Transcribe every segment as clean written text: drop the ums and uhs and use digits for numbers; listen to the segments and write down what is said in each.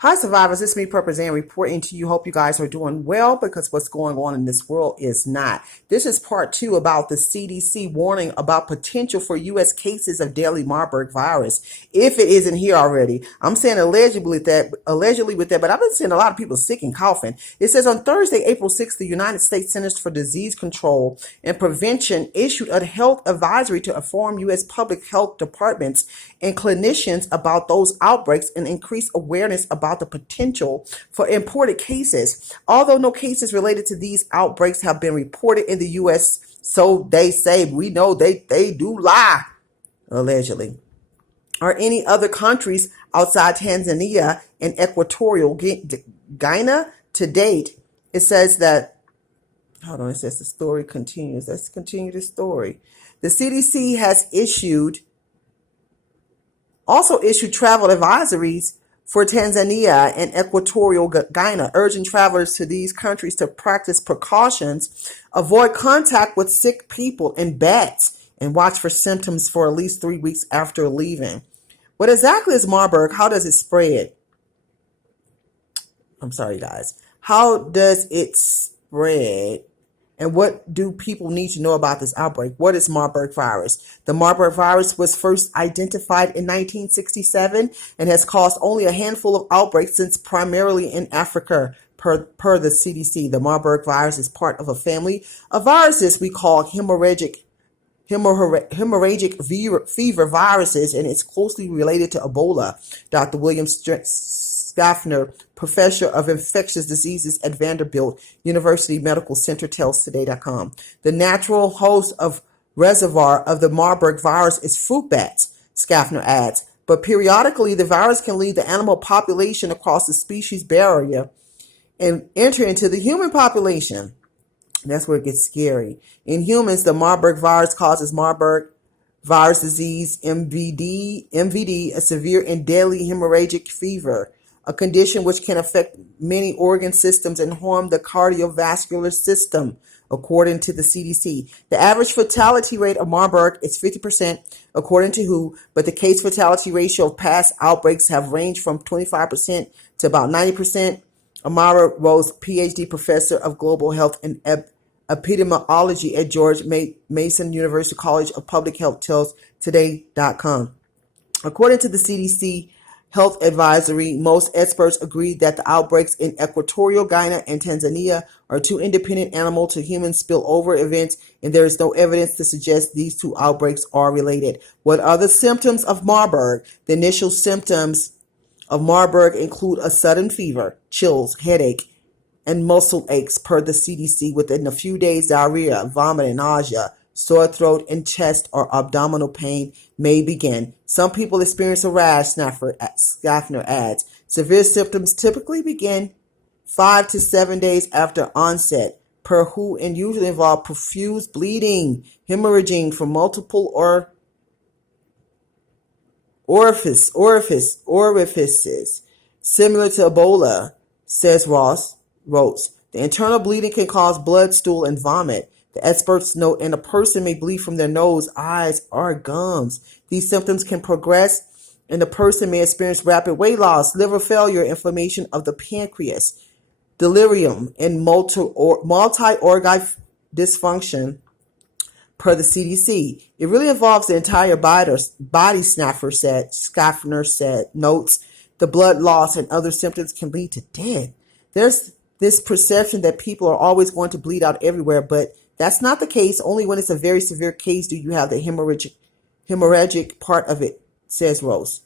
Hi survivors, it's me Purpose Ann reporting to you. Hope you guys are doing well because what's going on in this world is not. This is part 2 about the CDC warning about potential for U.S. cases of daily Marburg virus. If it isn't here already, I'm saying allegedly with that, but I've been seeing a lot of people sick and coughing. It says on Thursday, April 6th, the United States Centers for Disease Control and Prevention issued a health advisory to inform U.S. public health departments and clinicians about those outbreaks and increase awareness about the potential for imported cases. Although no cases related to these outbreaks have been reported in the U.S., so they say, we know they do lie, allegedly, or any other countries outside Tanzania and Equatorial Guinea to date. It says that, hold on, it says the story continues. Let's continue the story. The CDC has also issued travel advisories for Tanzania and Equatorial Guinea, urging travelers to these countries to practice precautions, avoid contact with sick people and bats, and watch for symptoms for at least 3 weeks after leaving. What exactly is Marburg? How does it spread? I'm sorry, guys. How does it spread? And what do people need to know about this outbreak? What is Marburg virus? The Marburg virus was first identified in 1967 and has caused only a handful of outbreaks since primarily in Africa, per the CDC. The Marburg virus is part of a family of viruses we call hemorrhagic fever viruses, and it's closely related to Ebola. Dr. William Schaffner, professor of infectious diseases at Vanderbilt University Medical Center, tells Today.com. The natural host of reservoir of the Marburg virus is fruit bats, Schaffner adds, but periodically the virus can leave the animal population across the species barrier and enter into the human population. That's where it gets scary. In humans, the Marburg virus causes Marburg virus disease, MVD, a severe and deadly hemorrhagic fever, a condition which can affect many organ systems and harm the cardiovascular system, according to the CDC. The average fatality rate of Marburg is 50%, according to WHO, but the case fatality ratio of past outbreaks have ranged from 25% to about 90%. Amara Rose, PhD professor of global health and epidemiology at George Mason University College of Public Health, tells Today.com. According to the CDC Health Advisory, most experts agree that the outbreaks in Equatorial Guinea and Tanzania are two independent animal-to-human spillover events, and there is no evidence to suggest these two outbreaks are related. What are the symptoms of Marburg? The initial symptoms of Marburg include a sudden fever, chills, headache, and muscle aches, per the CDC. Within a few days, diarrhea, vomiting, nausea, sore throat, and chest or abdominal pain may begin. Some people experience a rash, Schaffner adds. Severe symptoms typically begin 5 to 7 days after onset, per WHO, and usually involve profuse bleeding, hemorrhaging from multiple orifices, similar to Ebola, says Rose. The internal bleeding can cause blood, stool, and vomit. The experts note, and a person may bleed from their nose, eyes, or gums. These symptoms can progress, and the person may experience rapid weight loss, liver failure, inflammation of the pancreas, delirium, and multi-organ dysfunction, per the CDC. It really involves the entire body, Schaffner said, notes. The blood loss and other symptoms can lead to death. There's this perception that people are always going to bleed out everywhere, but that's not the case. Only when it's a very severe case do you have the hemorrhagic part of it, says Rose.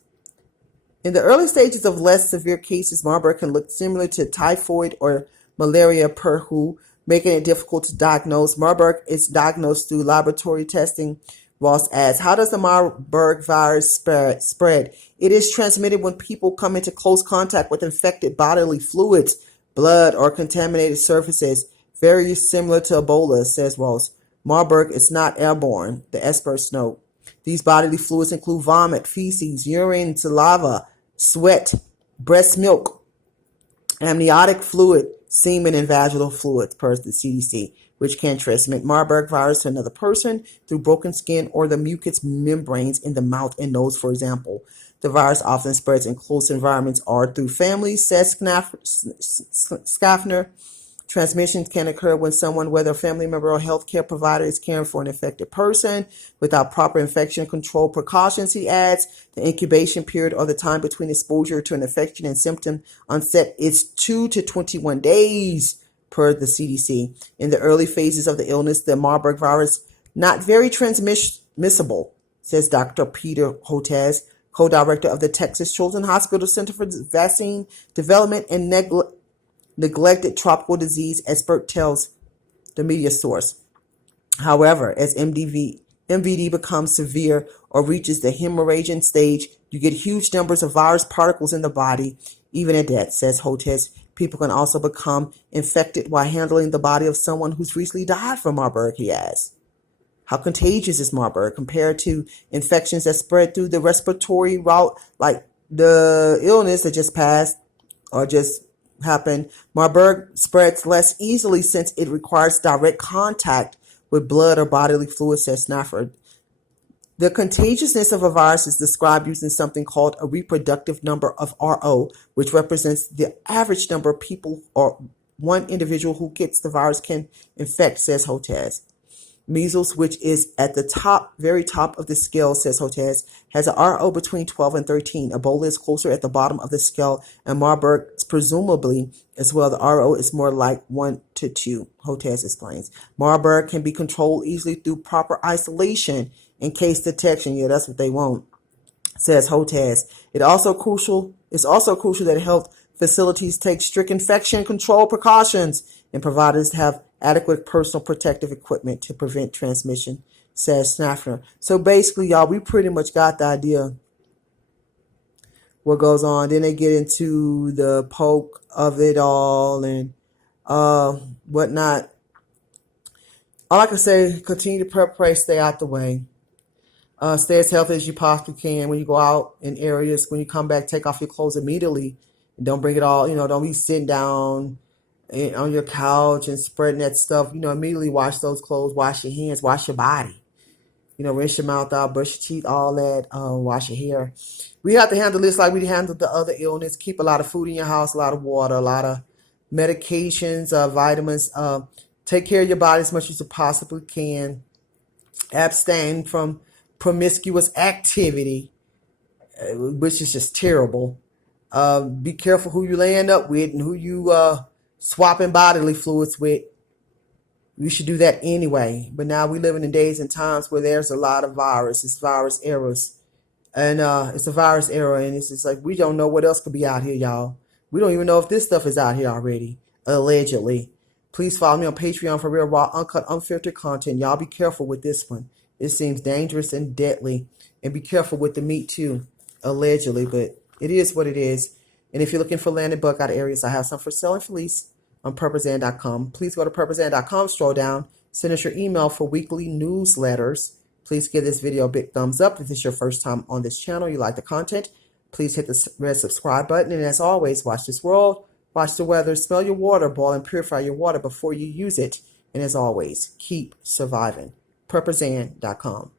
In the early stages of less severe cases, Marburg can look similar to typhoid or malaria, per WHO, making it difficult to diagnose. Marburg is diagnosed through laboratory testing, Ross adds. How does the Marburg virus spread? It is transmitted when people come into close contact with infected bodily fluids, blood, or contaminated surfaces, very similar to Ebola, says Ross. Marburg is not airborne, the experts note. These bodily fluids include vomit, feces, urine, saliva, sweat, breast milk, amniotic fluid, semen, and vaginal fluids, per the CDC. which can transmit Marburg virus to another person through broken skin or the mucous membranes in the mouth and nose, for example. The virus often spreads in close environments or through families, says Schaffner. Transmission can occur when someone, whether a family member or healthcare provider, is caring for an infected person without proper infection control precautions, he adds. The incubation period or the time between exposure to an infection and symptom onset is 2 to 21 days per the CDC. In the early phases of the illness, the Marburg virus not very transmissible, says Dr. Peter Hotez, co-director of the Texas Children's Hospital Center for Vaccine Development and Neglected Tropical Disease expert, tells the media source. However, as MVD becomes severe or reaches the hemorrhagic stage, you get huge numbers of virus particles in the body, even at death, says Hotez. People can also become infected while handling the body of someone who's recently died from Marburg, he adds. How contagious is Marburg compared to infections that spread through the respiratory route, like the illness that just passed or just happened? Marburg spreads less easily since it requires direct contact with blood or bodily fluid, says Snafford. The contagiousness of a virus is described using something called a reproductive number of RO, which represents the average number of people or one individual who gets the virus can infect, says Hotez. Measles, which is at the top, very top of the scale, says Hotez, has an RO between 12 and 13. Ebola is closer at the bottom of the scale, and Marburg presumably as well. The RO is more like 1 to 2, Hotez explains. Marburg can be controlled easily through proper isolation and case detection. Yeah, that's what they want, says Hotez. It's also crucial that health facilities take strict infection control precautions and providers have adequate personal protective equipment to prevent transmission, says Snaffner. So basically, y'all, we pretty much got the idea what goes on. Then they get into the poke of it all and whatnot. All I can say, continue to prep, pray, stay out the way. Stay as healthy as you possibly can. When you go out in areas, when you come back, take off your clothes immediately. And don't bring it all, don't be sitting down on your couch and spreading that stuff. Immediately wash those clothes, wash your hands, wash your body. Rinse your mouth out, brush your teeth, all that, wash your hair. We have to handle this like we handled the other illness. Keep a lot of food in your house, a lot of water, a lot of medications, vitamins. Take care of your body as much as you possibly can. Abstain from promiscuous activity, which is just terrible. Be careful who you laying up with and who you swapping bodily fluids with. We should do that anyway. But now we living in days and times where there's a lot of virus. It's virus errors. And it's a virus error. And it's just like, we don't know what else could be out here, y'all. We don't even know if this stuff is out here already, allegedly. Please follow me on Patreon for real, raw, uncut, unfiltered content. Y'all be careful with this one. It seems dangerous and deadly. And be careful with the meat too, allegedly. But it is what it is. And if you're looking for land and bug out areas, I have some for sale and for lease on purposand.com. Please go to purposand.com, scroll down, send us your email for weekly newsletters. Please give this video a big thumbs up. If it's your first time on this channel, you like the content, please hit the red subscribe button. And as always, watch this world, watch the weather, smell your water, boil and purify your water before you use it. And as always, keep surviving. purposand.com.